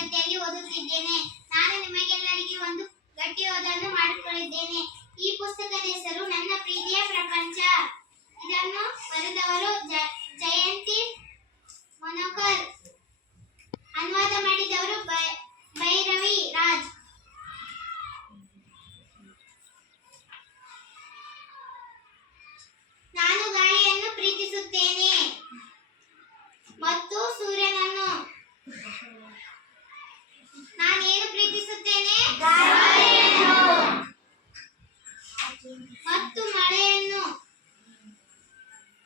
ತರಗತಿಯಲ್ಲಿ ಓದುತ್ತಿದ್ದೇನೆ. ನಾನು ನಿಮಗೆಲ್ಲರಿಗೆ ಒಂದು ಗಟ್ಟಿಯೋದನ್ನು ಮಾಡಿಕೊಳ್ಳಿದ್ದೇನೆ. ಈ ಪುಸ್ತಕದ ಹೆಸರು ನನ್ನ ಪ್ರೀತಿಯ ಪ್ರಪಂಚ. ಇದನ್ನು ಬರೆದವರು ಜಯಂತಿ ಮೊನಕರ್, ಅನುವಾದ ಮಾಡಿದವರು ಭೈರವಿ ರಾಜ್. ನಾನು ಗಾಳಿಯನ್ನು ಪ್ರೀತಿಸುತ್ತೇನೆ ಮತ್ತು ಸೂರ್ಯನನ್ನು. ನಾನೇನು ಪ್ರೀತಿಸುತ್ತೇನೆ? ಗಾಳಿಯನ್ನು ಮತ್ತು ಮಳೆಯನ್ನು.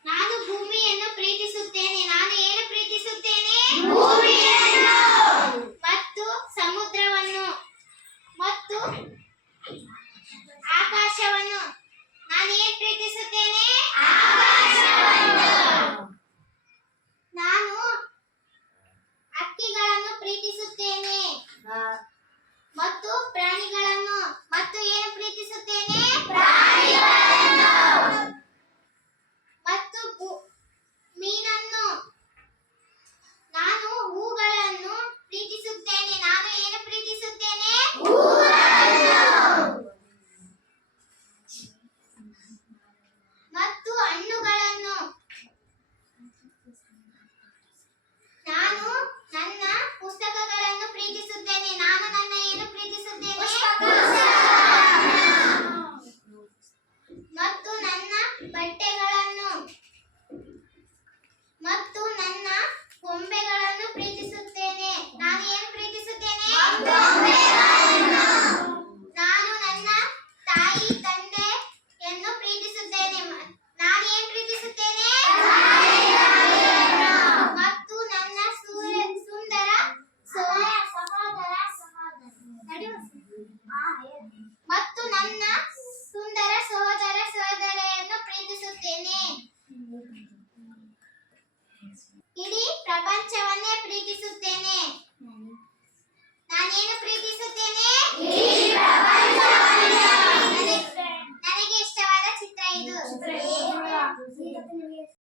ನಾನು ಭೂಮಿಯನ್ನು ಪ್ರೀತಿಸುತ್ತೇನೆ. ನಾನು ಏನು ಪ್ರೀತಿಸುತ್ತೇನೆ? ಭೂಮಿಯನ್ನು ಮತ್ತು ಸಮುದ್ರವನ್ನು ಮತ್ತು ಆಕಾಶವನ್ನು. ನಾನು ಏನು ಪ್ರೀತಿಸುತ್ತೇನೆ? ಆಕಾಶವನ್ನು. ನಾನು ಹಕ್ಕಿಗಳನ್ನು ಪ್ರೀತಿಸುತ್ತೇನೆ ಮತ್ತು ಪ್ರಾಣಿಗಳನ್ನು. ಮತ್ತು ಏನು ಪ್ರೀತಿಸುತ್ತೇನೆ? ಪ್ರಾಣಿಗಳನ್ನು ಮತ್ತು ಮೀನನ್ನು. ನಾನು ಹೂಗಳನ್ನು ಪ್ರೀತಿಸುತ್ತೇನೆ. ನಾನು ಏನು ಪ್ರೀತಿಸುತ್ತೇನೆ? ಹೂಗಳನ್ನು ಮತ್ತು ಹಣ್ಣುಗಳನ್ನು. ನಾನು ನನ್ನ ಪುಸ್ತಕಗಳನ್ನು ಪ್ರೀತಿಸುತ್ತೇನೆ. ನಾನು ನನ್ನ ಏನು ಪ್ರೀತಿಸುತ್ತೇನೆ? ಮತ್ತು ನನ್ನ ಬಟ್ಟೆಗಳನ್ನು ಮತ್ತು ನನ್ನ ಗೊಂಬೆಗಳನ್ನು ಪ್ರೀತಿಸುತ್ತೇನೆ. ನಾನು ಏನು ಪ್ರೀತಿಸುತ್ತೇನೆ? ನಾನು ನನ್ನ ತಾಯಿ ತಂದೆಯನ್ನು ಪ್ರೀತಿಸುತ್ತೇನೆ. ನಾನು ಏನು ಪ್ರೀತಿಸುತ್ತೇನೆ? ಮತ್ತು ನನ್ನ ಸುಂದರ ಮತ್ತು ನನ್ನ ಸುಂದರ ಸಹೋದರ ಸಹೋದರಿಯನ್ನು ಪ್ರೀತಿಸುತ್ತೇನೆ. ಇಡೀ ಪ್ರಪಂಚವನ್ನೇ ಪ್ರೀತಿಸುತ್ತೇನೆ. ನಾನೇನು ಪ್ರೀತಿ